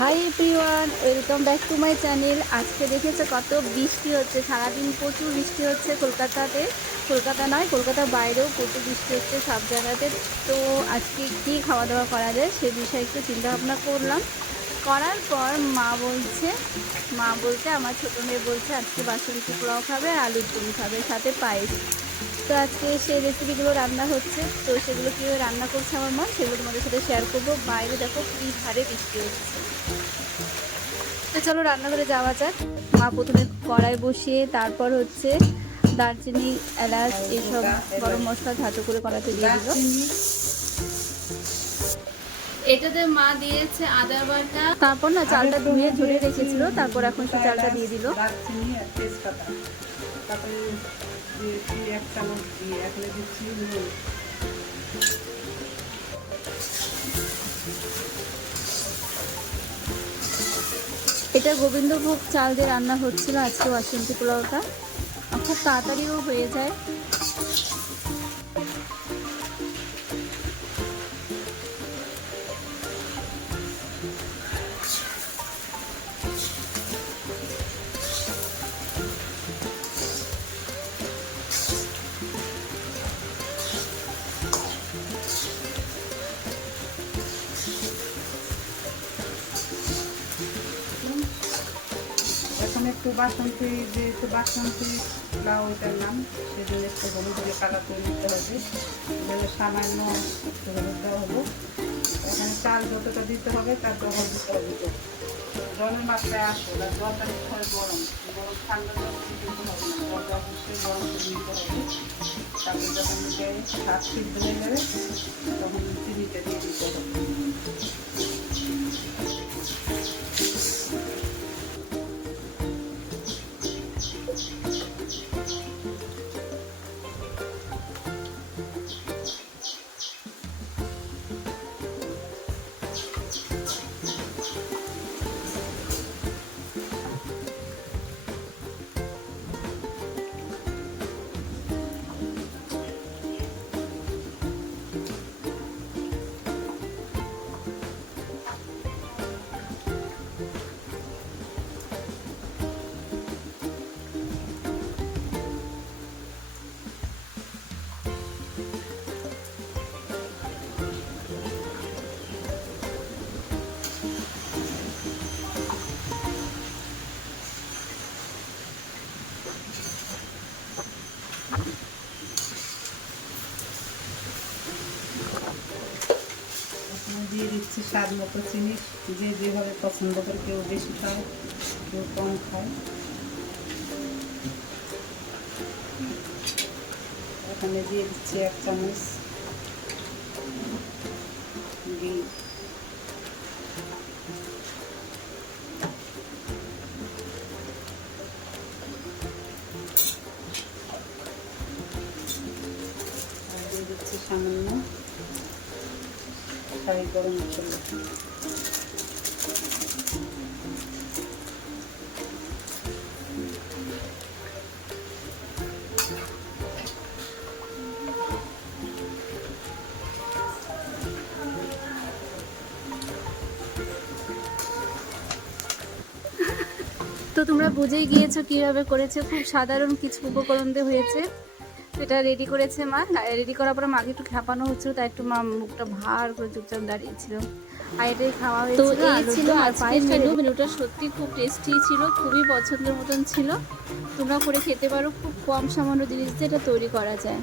Hi everyone, welcome back to my channel. আজকে দেখেছো কত বৃষ্টি হচ্ছে, সারাদিন প্রচুর বৃষ্টি হচ্ছে কলকাতাতে। কলকাতা নয়, কলকাতার বাইরেও প্রচুর বৃষ্টি হচ্ছে সব জায়গাতে। তো আজকে কি খাওয়া দাওয়া করা যায় সে বিষয়ে একটু চিন্তা ভাবনা করলাম। করার পর মা বলতে আমার ছোটো মেয়ে বলছে আজকে বাসন্তী পোলাও খাবে আর আলুর দম খাবে, সাথে পায়েস। তো আজকে সেই রেসিপিগুলো রান্না হচ্ছে, তো সেগুলো কীভাবে রান্না করছে আমার মা সেগুলো তোমাদের সাথে শেয়ার করবো। বাইরে দেখো কী হারে বৃষ্টি হচ্ছে। তো চলো রান্নাঘরে যাওয়া যাক। মা প্রথমে কড়াই বসিয়ে তারপর হচ্ছে দারচিনি, এলাচ এসব গরম মশলা ধাতো করে কড়াইতে দিয়ে দিল। এটাতে মা দিয়েছে আদা বাটা, তারপর না চালটা ধুয়ে ঝরে রেখেছিল, তারপর এখন সে চালটা দিয়ে দিল। দারচিনি আর তেজপাতা, তারপরে এক চামচ দিয়ে এখন দিচ্ছি নুন। এটা গোবিন্দভোগ চাল দিয়ে রান্না হচ্ছিল আজকে বাসন্তী পোলাওটা, খুব তাড়াতাড়িও হয়ে যায়। এখন একটু বাসন্তী, যেহেতু বাসন্তী পোলাও ওইটার নাম, সেজন্য একটু হলুদ দিয়ে কালার করে নিতে হবে। যেন সামান্য একটু হলুদ দেওয়া হলো। এখানে চাল যতটা দিতে হবে তার ডবল দিতে হবে। তো জলের মাত্রায় আসো না, জলটা দিতে হয় গরম গরম, ঠান্ডা জল দিতে হবে না, জলটা অবশ্যই গরম করে নিতে হবে। তারপরে যখন শাক সিদ্ধ হয়ে যাবে তখন চিনিটা দিয়ে দিতে হবে। দিয়ে দিচ্ছি স্বাদ মতো চিনি, যে যেভাবে পছন্দ করে, কেউ বেশি খায় কেউ কম খায়। এখানে দিয়ে দিচ্ছি 1 চামচ ঘি। আর দিয়ে দিচ্ছি সামান্য শাহি গরম মশলা। তো তোমরা বুঝেই গিয়েছো কীভাবে করেছে, খুব সাধারণ কিছু উপকরণ দিয়ে হয়েছে। এটা রেডি করেছে মা, রেডি করার পরে মাকে একটু খেপানো হচ্ছিল, তাই একটু মা মুখটা ভার করে চুপচাপ দাঁড়িয়েছিল। আর এটাই খাওয়া হয়েছিল। তো এই ছিল আজকের মেনু। মেনুটা সত্যি খুব টেস্টি ছিল, খুবই পছন্দের মতন ছিল। তোমরা করে খেতে পারো, খুব কম সামান্য জিনিস দিয়ে এটা তৈরি করা যায়।